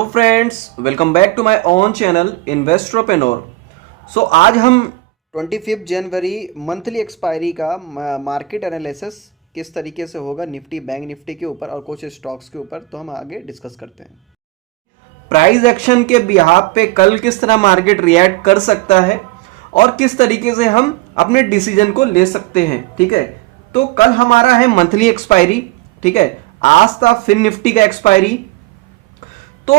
Hello friends, welcome back to my own channel इन्वेस्टरपेनोर। So आज हम 25 जनवरी मंथली एक्सपायरी का मार्केट एनालिसिस किस तरीके से होगा निफ्टी बैंक निफ्टी के ऊपर और कुछ स्टॉक्स के ऊपर, तो हम आगे डिस्कस करते हैं। प्राइस एक्शन के बिहाफ पे कल किस तरह मार्केट रिएक्ट कर सकता है और किस तरीके से हम अपने डिसीजन को ले सकते हैं। ठीक है, तो कल हमारा है मंथली एक्सपायरी। ठीक है, आज था फिन निफ्टी का एक्सपायरी। तो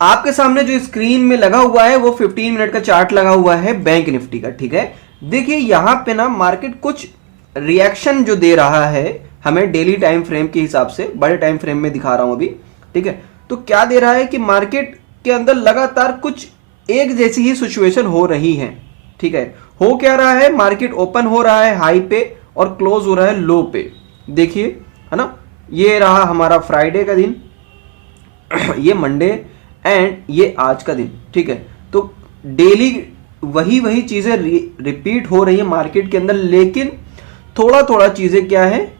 आपके सामने जो स्क्रीन में लगा हुआ है वो 15 मिनट का चार्ट लगा हुआ है बैंक निफ्टी का। ठीक है, देखिए यहां पे ना मार्केट कुछ रिएक्शन जो दे रहा है हमें डेली टाइम फ्रेम के हिसाब से, बड़े टाइम फ्रेम में दिखा रहा हूं अभी। ठीक है, तो क्या दे रहा है कि मार्केट के अंदर लगातार कुछ एक जैसी ही सिचुएशन हो रही है। ठीक है, हो क्या रहा है, मार्केट ओपन हो रहा है हाई पे और क्लोज हो रहा है लो पे। देखिए, है ना, ये रहा हमारा फ्राइडे का दिन, ये मंडे एंड ये आज का दिन। ठीक है, तो डेली वही चीजें रिपीट हो रही है मार्केट के अंदर, लेकिन थोड़ा थोड़ा चीजें क्या है,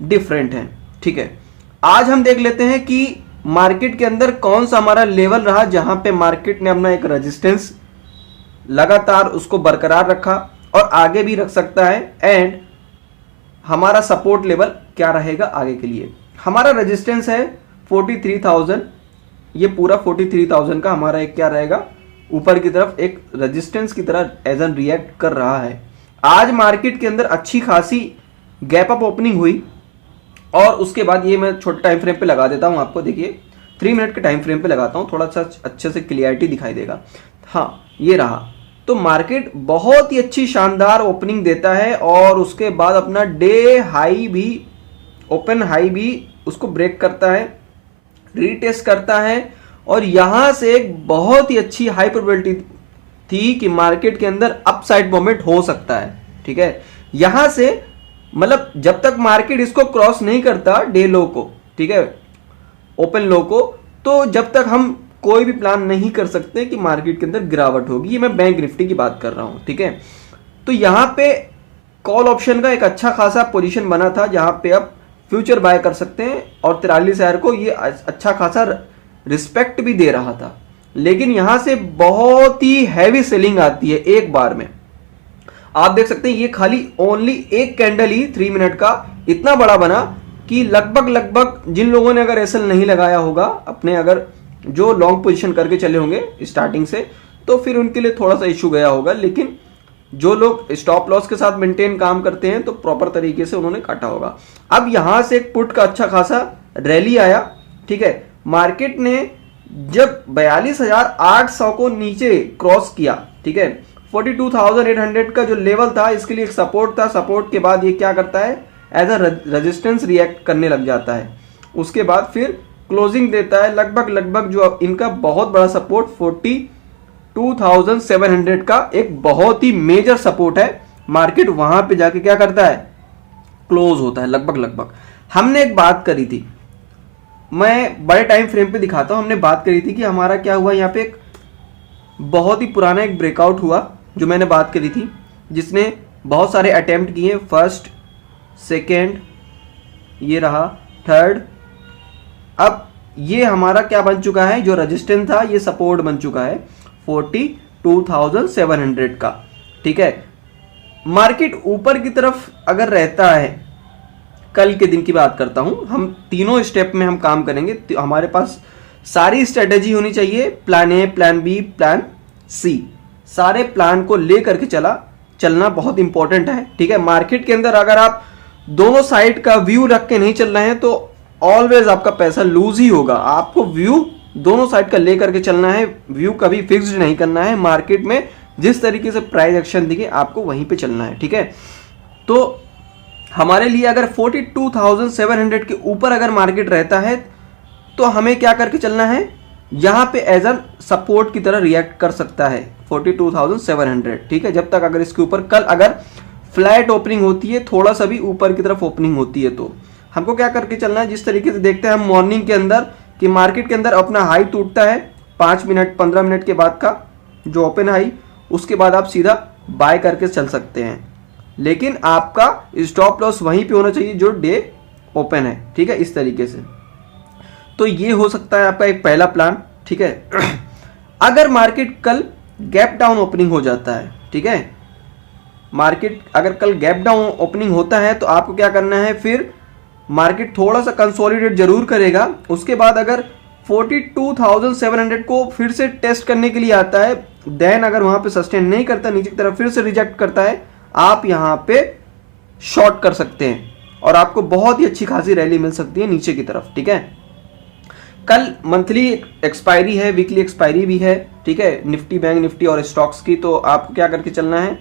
डिफरेंट है। ठीक है, आज हम देख लेते हैं कि मार्केट के अंदर कौन सा हमारा लेवल रहा जहां पे मार्केट ने अपना एक रेजिस्टेंस लगातार उसको बरकरार रखा और आगे भी रख सकता है, एंड हमारा सपोर्ट लेवल क्या रहेगा आगे के लिए। हमारा रेजिस्टेंस है 43,000, ये पूरा 43,000 का हमारा एक क्या रहेगा, ऊपर की तरफ एक रेजिस्टेंस की तरह एज एन रिएक्ट कर रहा है। आज मार्केट के अंदर अच्छी खासी गैप अप ओपनिंग हुई और उसके बाद ये मैं छोटे टाइम फ्रेम पे लगा देता हूं आपको। देखिए 3 मिनट के टाइम फ्रेम पे लगाता हूं, थोड़ा सा अच्छे से क्लियरिटी दिखाई देगा। हाँ, ये रहा। तो मार्केट बहुत ही अच्छी शानदार ओपनिंग देता है और उसके बाद अपना डे हाई भी, ओपन हाई भी उसको ब्रेक करता है, रीटेस्ट करता है, और यहां से एक बहुत ही अच्छी हाई प्रोबेबिलिटी थी कि मार्केट के अंदर अपसाइड मोमेंट हो सकता है। ठीक है, यहां से मतलब जब तक मार्केट इसको क्रॉस नहीं करता डे लो को, ठीक है, ओपन लो को, तो जब तक हम कोई भी प्लान नहीं कर सकते कि मार्केट के अंदर गिरावट होगी। ये मैं बैंक निफ्टी की बात कर रहा हूं। ठीक है, तो यहां पे कॉल ऑप्शन का एक अच्छा खासा पोजीशन बना था जहां पे अब फ्यूचर बाय कर सकते हैं और 43,000 को ये अच्छा खासा रिस्पेक्ट भी दे रहा था। लेकिन यहां से बहुत ही हैवी सेलिंग आती है एक बार में। आप देख सकते हैं ये खाली ओनली एक कैंडल ही 3 मिनट का इतना बड़ा बना कि लगभग जिन लोगों ने अगर एसएल नहीं लगाया होगा अपने, अगर जो लॉन्ग पोजीशन करके चले होंगे स्टार्टिंग से, तो फिर उनके लिए थोड़ा सा इश्यू गया होगा। लेकिन जो लोग स्टॉप लॉस के साथ मेंटेन काम करते हैं तो प्रॉपर तरीके से उन्होंने काटा होगा। अब यहां से एक पुट का अच्छा खासा रैली आया। ठीक है, मार्केट ने जब 42,800 को नीचे क्रॉस किया, ठीक है, 42,800 का जो लेवल था इसके लिए एक सपोर्ट था। सपोर्ट के बाद ये क्या करता है, एज अ रेजिस्टेंस रिएक्ट करने लग जाता है। उसके बाद फिर क्लोजिंग देता है लगभग जो इनका बहुत बड़ा सपोर्ट 42,700 का एक बहुत ही मेजर सपोर्ट है। मार्केट वहां पे जाके क्या करता है, क्लोज होता है लगभग। हमने एक बात करी थी, मैं बड़े टाइम फ्रेम पे दिखाता हूं, हमने बात करी थी कि हमारा क्या हुआ, यहाँ पे एक बहुत ही पुराना एक ब्रेकआउट हुआ जो मैंने बात करी थी, जिसने बहुत सारे अटेम्प्ट किए, फर्स्ट, सेकेंड, ये रहा थर्ड। अब ये हमारा क्या बन चुका है, जो रेजिस्टेंस था ये सपोर्ट बन चुका है 42,700 का। ठीक है, मार्केट ऊपर की तरफ अगर रहता है, कल के दिन की बात करता हूं, हम तीनों स्टेप में हम काम करेंगे। तो हमारे पास सारी स्ट्रेटेजी होनी चाहिए, plan A, plan B, plan C, सारे प्लान को लेकर के चलना बहुत इंपॉर्टेंट है। ठीक है, मार्केट के अंदर अगर आप दोनों साइड का व्यू रख के नहीं चल रहे हैं तो ऑलवेज आपका पैसा लूज ही होगा। आपको व्यू दोनों साइड का लेकर के चलना है, व्यू कभी फिक्स्ड नहीं करना है। मार्केट में जिस तरीके से प्राइस एक्शन दिखे आपको वहीं पे चलना है। ठीक है, तो हमारे लिए अगर 42,700 के ऊपर अगर मार्केट रहता है तो हमें क्या करके चलना है, यहां पे एज अ सपोर्ट की तरह रिएक्ट कर सकता है 42,700। ठीक है, जब तक अगर इसके ऊपर कल अगर फ्लैट ओपनिंग होती है, थोड़ा सा भी ऊपर की तरफ ओपनिंग होती है, तो हमको क्या करके चलना है, जिस तरीके से देखते हैं हम मॉर्निंग के अंदर कि मार्केट के अंदर अपना हाई टूटता है 5 मिनट 15 मिनट के बाद का जो ओपन हाई, उसके बाद आप सीधा बाय करके चल सकते हैं। लेकिन आपका स्टॉप लॉस वहीं पे होना चाहिए जो डे ओपन है। ठीक है, इस तरीके से। तो ये हो सकता है आपका एक पहला प्लान, ठीक है। अगर मार्केट कल गैप डाउन ओपनिंग हो जाता है, ठीक है, मार्केट अगर कल गैप डाउन ओपनिंग होता है तो आपको क्या करना है, फिर मार्केट थोड़ा सा कंसोलिडेट जरूर करेगा, उसके बाद अगर 42,700 को फिर से टेस्ट करने के लिए आता है, देन अगर वहां पे सस्टेन नहीं करता, नीचे की तरफ फिर से रिजेक्ट करता है, आप यहां पे शॉर्ट कर सकते हैं और आपको बहुत ही अच्छी खासी रैली मिल सकती है नीचे की तरफ, ठीक है। कल मंथली एक्सपायरी है, वीकली एक्सपायरी भी है, ठीक है, निफ्टी, बैंक निफ्टी और स्टॉक्स की। तो आपको क्या करके चलना है,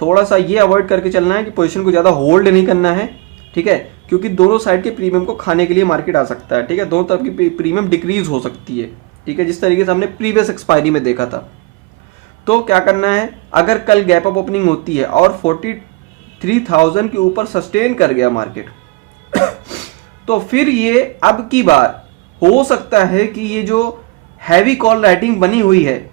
थोड़ा सा ये अवॉइड करके चलना है कि पोजीशन को ज़्यादा होल्ड नहीं करना है, ठीक है, क्योंकि दोनों साइड के प्रीमियम को खाने के लिए मार्केट आ सकता है, ठीक है, दोनों तरफ की प्रीमियम डिक्रीज हो सकती है, ठीक है, जिस तरीके से हमने प्रीवियस एक्सपायरी में देखा था। तो क्या करना है, अगर कल गैप अप ओपनिंग होती है और 43,000 के ऊपर सस्टेन कर गया मार्केट तो फिर ये अब की बार हो सकता है कि ये जो हैवी कॉल राइटिंग बनी हुई है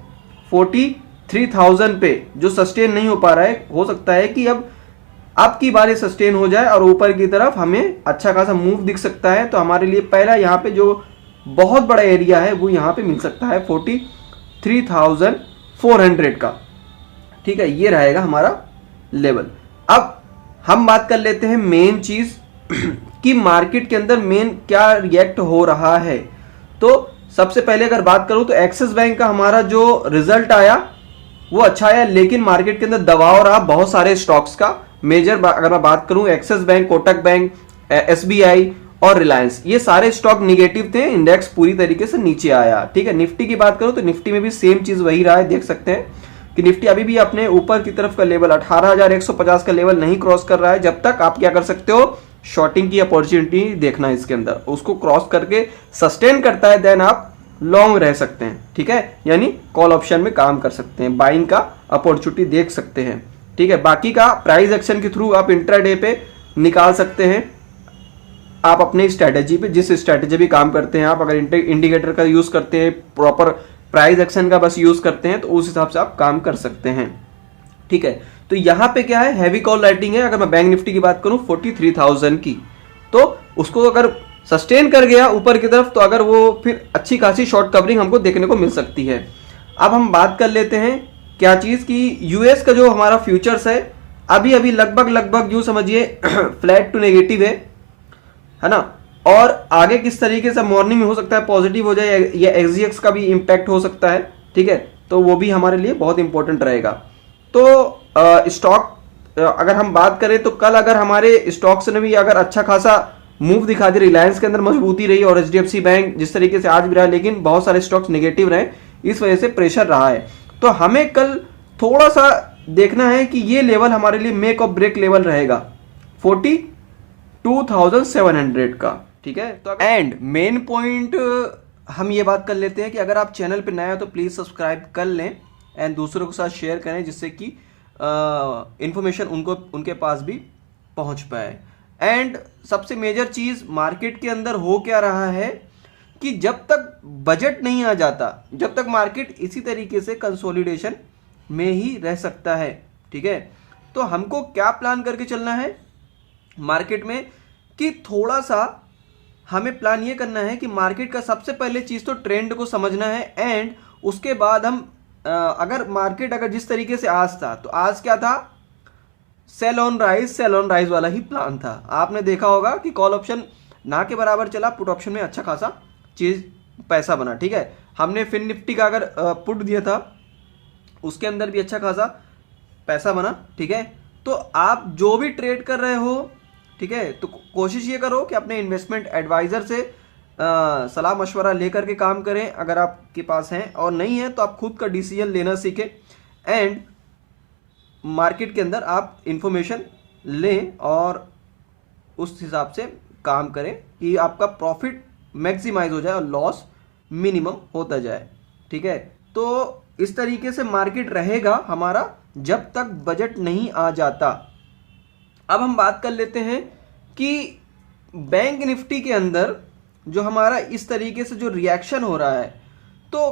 43,000 पे जो सस्टेन नहीं हो पा रहा है, हो सकता है कि अब की बार ये सस्टेन हो जाए और ऊपर की तरफ हमें अच्छा खासा मूव दिख सकता है। तो हमारे लिए पहला यहाँ पे जो बहुत बड़ा एरिया है वो यहाँ पे मिल सकता है 43,400 का, ठीक है, ये रहेगा हमारा लेवल। अब हम बात कर लेते हैं मेन चीज कि मार्केट के अंदर मेन क्या रिएक्ट हो रहा है। तो सबसे पहले अगर बात करूं तो एक्सिस बैंक का हमारा जो रिजल्ट आया वो अच्छा आया, लेकिन मार्केट के अंदर दबाव रहा बहुत सारे स्टॉक्स का। मेजर अगर मैं बात करूं, axis bank, Kotak bank, SBI और रिलायंस, ये सारे स्टॉक निगेटिव थे, इंडेक्स पूरी तरीके से नीचे आया, ठीक है। निफ्टी की बात करूं तो निफ्टी में भी सेम चीज वही रहा है, देख सकते हैं कि निफ्टी अभी भी अपने ऊपर की तरफ का लेवल 18,150 का लेवल नहीं क्रॉस कर रहा है। जब तक आप क्या कर सकते हो, शॉर्टिंग की अपॉर्चुनिटी देखना है इसके अंदर, उसको क्रॉस करके सस्टेन करता है देन आप लॉन्ग रह सकते हैं, ठीक है, यानी कॉल ऑप्शन में काम कर सकते हैं, बाइंग का अपॉर्चुनिटी देख सकते हैं, ठीक है। बाकी का प्राइस एक्शन के थ्रू आप इंट्राडे पे निकाल सकते हैं, आप अपने स्ट्रेटेजी पे, जिस स्ट्रेटेजी भी काम करते हैं आप, अगर इंडिकेटर का यूज करते हैं, प्रॉपर प्राइस एक्शन का बस यूज करते हैं, तो उस हिसाब से आप काम कर सकते हैं, ठीक है। तो यहां पे क्या है, हैवी कॉल राइटिंग है। अगर मैं बैंक निफ्टी की बात करूं 43,000 की, तो उसको अगर सस्टेन कर गया ऊपर की तरफ, तो अगर वो फिर अच्छी खासी शॉर्ट कवरिंग हमको देखने को मिल सकती है। अब हम बात कर लेते हैं क्या चीज की, यूएस का जो हमारा फ्यूचर्स है अभी अभी लगभग यूं समझिए फ्लैट टू नेगेटिव है ना, और आगे किस तरीके से मॉर्निंग में हो सकता है पॉजिटिव हो जाए, या एक्सजीएक्स का भी इंपैक्ट हो सकता है, ठीक है, तो वो भी हमारे लिए बहुत इंपॉर्टेंट रहेगा। तो स्टॉक अगर हम बात करें तो कल अगर हमारे स्टॉक्स ने भी अगर अच्छा खासा मूव दिखा दी, रिलायंस के अंदर मजबूती रही और एचडीएफसी बैंक जिस तरीके से आज भी रहा, लेकिन बहुत सारे स्टॉक्स नेगेटिव रहे, इस वजह से प्रेशर रहा है। तो हमें कल थोड़ा सा देखना है कि ये लेवल हमारे लिए मेक और ब्रेक लेवल रहेगा 42,700 का, ठीक है। तो एंड मेन पॉइंट हम ये बात कर लेते हैं कि अगर आप चैनल पे नए हो तो प्लीज़ सब्सक्राइब कर लें एंड दूसरों के साथ शेयर करें, जिससे कि इंफॉर्मेशन उनके पास भी पहुंच पाए। एंड सबसे मेजर चीज़ मार्केट के अंदर हो क्या रहा है कि जब तक बजट नहीं आ जाता, जब तक मार्केट इसी तरीके से कंसोलिडेशन में ही रह सकता है, ठीक है। तो हमको क्या प्लान करके चलना है मार्केट में कि थोड़ा सा हमें प्लान ये करना है कि मार्केट का सबसे पहले चीज़ तो ट्रेंड को समझना है, एंड उसके बाद हम अगर मार्केट अगर जिस तरीके से आज था, तो आज क्या था, सेल ऑन राइज वाला ही प्लान था। आपने देखा होगा कि कॉल ऑप्शन ना के बराबर चला, पुट ऑप्शन में अच्छा खासा चीज पैसा बना, ठीक है। हमने फिन निफ्टी का अगर पुट दिया था उसके अंदर भी अच्छा खासा पैसा बना, ठीक है। तो आप जो भी ट्रेड कर रहे हो, ठीक है, तो कोशिश ये करो कि अपने इन्वेस्टमेंट एडवाइजर से सलाह मशवरा लेकर के काम करें, अगर आपके पास हैं, और नहीं है तो आप खुद का डिसीजन लेना सीखें एंड मार्केट के अंदर आप इंफॉर्मेशन लें और उस हिसाब से काम करें कि आपका प्रॉफिट मैक्सिमाइज हो जाए और लॉस मिनिमम होता जाए, ठीक है। तो इस तरीके से मार्केट रहेगा हमारा जब तक बजट नहीं आ जाता। अब हम बात कर लेते हैं कि बैंक निफ्टी के अंदर जो हमारा इस तरीके से जो रिएक्शन हो रहा है, तो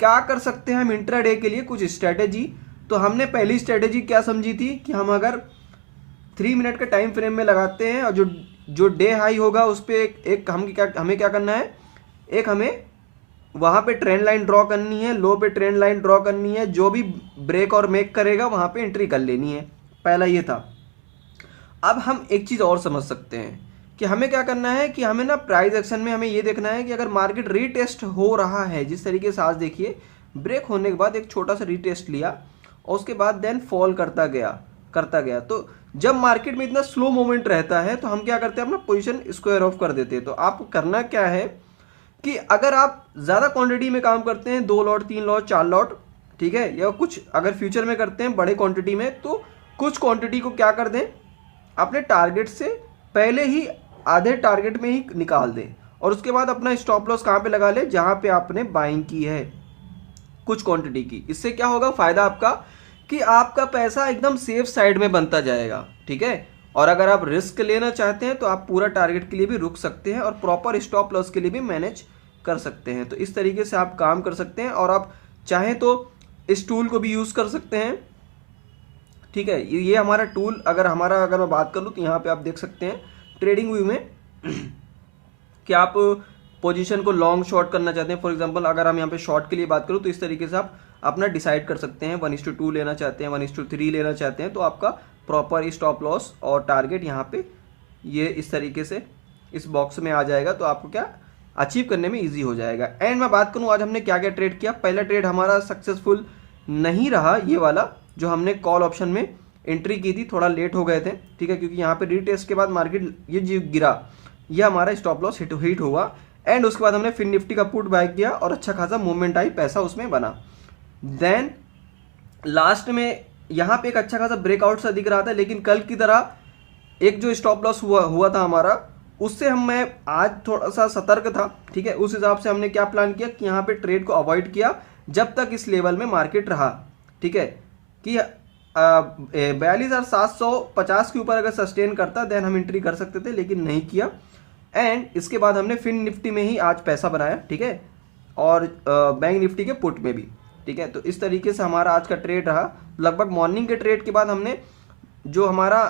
क्या कर सकते हैं हम इंट्राडे के लिए कुछ स्ट्रेटेजी। तो हमने पहली स्ट्रेटेजी क्या समझी थी कि हम अगर 3 मिनट का टाइम फ्रेम में लगाते हैं और जो डे हाई होगा उस पर हमें क्या करना है, एक हमें वहाँ पे ट्रेंड लाइन ड्रॉ करनी है, लो पे ट्रेंड लाइन ड्रॉ करनी है, जो भी ब्रेक और मेक करेगा वहाँ पे एंट्री कर लेनी है। पहला ये था। अब हम एक चीज़ और समझ सकते हैं कि हमें क्या करना है कि हमें ना प्राइस एक्शन में हमें ये देखना है कि अगर मार्केट रीटेस्ट हो रहा है, जिस तरीके से आज देखिए ब्रेक होने के बाद एक छोटा सा रीटेस्ट लिया और उसके बाद देन फॉल करता गया, तो जब मार्केट में इतना स्लो मूवमेंट रहता है तो हम क्या करते हैं, अपना पोजीशन स्क्वायर ऑफ कर देते हैं। तो आपको करना क्या है कि अगर आप ज़्यादा क्वांटिटी में काम करते हैं, 2 लॉट 3 लॉट 4 लॉट, ठीक है, या कुछ अगर फ्यूचर में करते हैं बड़े क्वांटिटी में, तो कुछ क्वांटिटी को क्या कर दें, अपने टारगेट से पहले ही आधे टारगेट में ही निकाल दें और उसके बाद अपना स्टॉप लॉस कहाँ पे लगा ले, जहाँ पे आपने बाइंग की है कुछ क्वांटिटी की। इससे क्या होगा फायदा आपका कि आपका पैसा एकदम सेफ साइड में बनता जाएगा, ठीक है। और अगर आप रिस्क लेना चाहते हैं तो आप पूरा टारगेट के लिए भी रुक सकते हैं और प्रॉपर स्टॉप लॉस के लिए भी मैनेज कर सकते हैं। तो इस तरीके से आप काम कर सकते हैं और आप चाहें तो इस टूल को भी यूज़ कर सकते हैं, ठीक है। ये हमारा टूल अगर मैं बात कर लूँ तो यहाँ पे आप देख सकते हैं ट्रेडिंग व्यू में कि आप पोजीशन को लॉन्ग शॉर्ट करना चाहते हैं। फॉर एग्जांपल अगर हम यहाँ पे शॉर्ट के लिए बात करूँ तो इस तरीके से आप अपना डिसाइड कर सकते हैं, 1:2 लेना चाहते हैं, 1:3 लेना चाहते हैं, तो आपका प्रॉपर स्टॉप लॉस और टारगेट यहाँ पे ये इस तरीके से इस बॉक्स में आ जाएगा, तो आपको क्या अचीव करने में ईजी हो जाएगा। एंड मैं बात करूँ आज हमने क्या क्या ट्रेड किया। पहला ट्रेड हमारा सक्सेसफुल नहीं रहा, ये वाला जो हमने कॉल ऑप्शन में एंट्री की थी, थोड़ा लेट हो गए थे, ठीक है, क्योंकि यहाँ पे रीटेस्ट के बाद मार्केट ये जो गिरा, ये हमारा स्टॉप लॉस हिट हुआ। एंड उसके बाद हमने फिर निफ्टी का पुट बाय किया और अच्छा खासा मूवमेंट आई, पैसा उसमें बना। देन लास्ट में यहाँ पे एक अच्छा खासा ब्रेकआउट सा दिख रहा था, लेकिन कल की तरह एक जो स्टॉप लॉस हुआ था हमारा, उससे मैं आज थोड़ा सा सतर्क था, ठीक है। उस हिसाब से हमने क्या प्लान किया कि यहाँ पे ट्रेड को अवॉइड किया जब तक इस लेवल में मार्केट रहा, ठीक है, कि 42,750 के ऊपर अगर सस्टेन करता देन हम एंट्री कर सकते थे, लेकिन नहीं किया। एंड इसके बाद हमने फिन निफ्टी में ही आज पैसा बनाया, ठीक है, और बैंक निफ्टी के पुट में भी, ठीक है। तो इस तरीके से हमारा आज का ट्रेड रहा। लगभग मॉर्निंग के ट्रेड के बाद हमने जो हमारा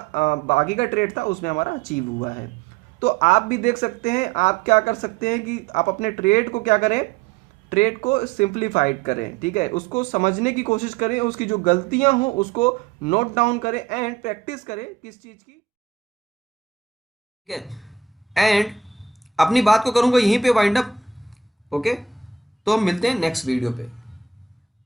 बाकी का ट्रेड था उसमें हमारा अचीव हुआ है। तो आप भी देख सकते हैं, आप क्या कर सकते हैं कि आप अपने ट्रेड को क्या करें, ट्रेड को सिंप्लीफाइड करें, ठीक है, उसको समझने की कोशिश करें, उसकी जो गलतियां हो उसको नोट डाउन करें एंड प्रैक्टिस करें किस चीज की, ठीक है। एंड अपनी बात को करूंगा यहीं पे वाइंड अप, ओके। तो हम मिलते हैं नेक्स्ट वीडियो पे।